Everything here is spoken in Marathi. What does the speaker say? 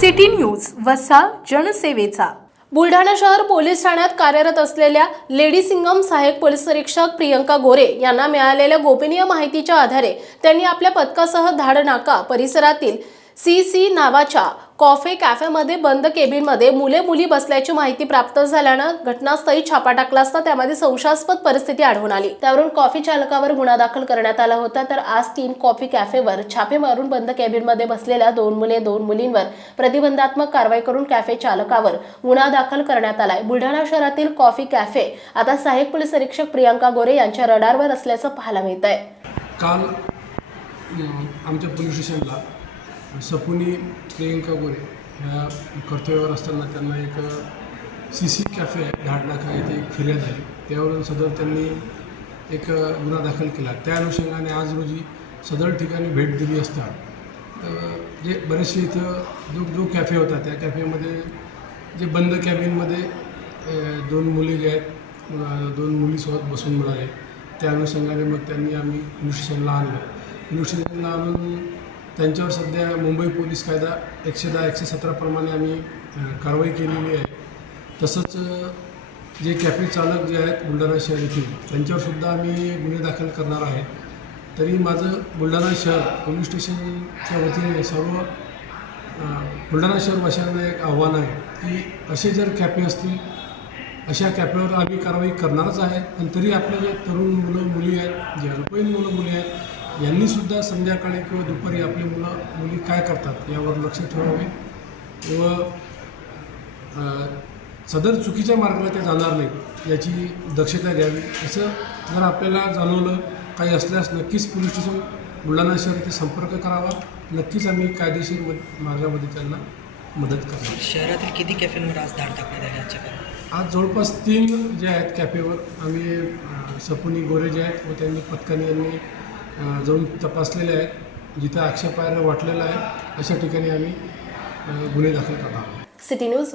सिटी न्यूज वसा जनसेवेचा. बुलढाणा शहर पोलीस ठाण्यात कार्यरत असलेल्या लेडी सिंगम सहाय्यक पोलीस निरीक्षक प्रियंका गोरे यांना मिळालेल्या गोपनीय माहितीच्या आधारे त्यांनी आपल्या पथकासह धाडनाका परिसरातील सी सी नावाच्या कॉफे कॅफेमध्ये बंद केबिनमध्ये मुले मुली बसल्याची माहिती प्राप्त झाल्यानं घटनास्थळी छापा टाकला असता त्यामध्ये संशयास्पद परिस्थिती आढळून आली. त्यावरून कॉफी चालकावर गुन्हा दाखल करण्यात आला होता तर आज तीन कॉफी कॅफेवर छापे मारून बंद केबिनमध्ये बसलेल्या दोन मुले दोन मुलींवर प्रतिबंधात्मक कारवाई करून कॅफे चालकावर गुन्हा दाखल करण्यात आलाय. बुलढाणा शहरातील कॉफी कॅफे आता सहाय्यक पोलीस निरीक्षक प्रियांका गोरे यांच्या रडारवर असल्याचं पाहायला मिळत आहे काल आमच्या पोलीस स्टेशनला सपुनी प्रियंका गोरे ह्या कर्तव्यावर असताना त्यांना एक सी सी कॅफे आहे धाडनाका येथे एक फिर्याद आली. त्यावरून सदर त्यांनी एक गुन्हा दाखल केला. त्या अनुषंगाने आज रोजी सदर ठिकाणी भेट दिली असता. जे बरेचसे इथं जो जो कॅफे होता त्या कॅफेमध्ये जे बंद कॅबिनमध्ये दोन मुली जे आहेत दोन मुलीसोबत बसून मिळाले. त्या अनुषंगाने मग त्यांनी आम्ही पोलीस स्टेशनला आणलं. पोलीस स्टेशनला आणून त्यांच्यावर सध्या मुंबई पोलीस कायदा एकशे दहा एकशे सतराप्रमाणे आम्ही कारवाई केलेली आहे. तसंच जे कॅफे चालक जे आहेत बुलढाणा शहर येथील त्यांच्यावर सुद्धा आम्ही गुन्हे दाखल करणार आहे. तरी माझं बुलढाणा शहर पोलीस स्टेशनच्या वतीने सर्व बुलढाणा शहरवाशांना एक आव्हान आहे की असे जर कॅफे असतील अशा कॅफेवर आम्ही कारवाई करणारच आहे. पण तरी आपले जे तरुण मुलं मुली आहेत जे अल्पवयीन मुलं यांनीसुद्धा संध्याकाळी किंवा दुपारी आपली मुलं मुली काय करतात यावर लक्ष ठेवावे. व सदर चुकीच्या मार्गाला ते जाणार नाही याची दक्षता घ्यावी. असं जर आपल्याला जाणवलं काही असल्यास नक्कीच पोलीस स्टेशन बुलढाणा शहर इथे संपर्क करावा. नक्कीच आम्ही कायदेशीर मार्गामध्ये त्यांना मदत करणार. शहरातील किती कॅफेंवर आज धाड टाकण्यात आली आज जवळपास तीन जे आहेत कॅफेवर आम्ही सपुनी गोरे जे आहेत व त्यांनी पथकाने यांनी जाऊन तपासलेले आहेत. जिथं आक्षेपार्ह वाटलेलं आहे अशा ठिकाणी आम्ही गुन्हे दाखल करणार सिटी न्यूज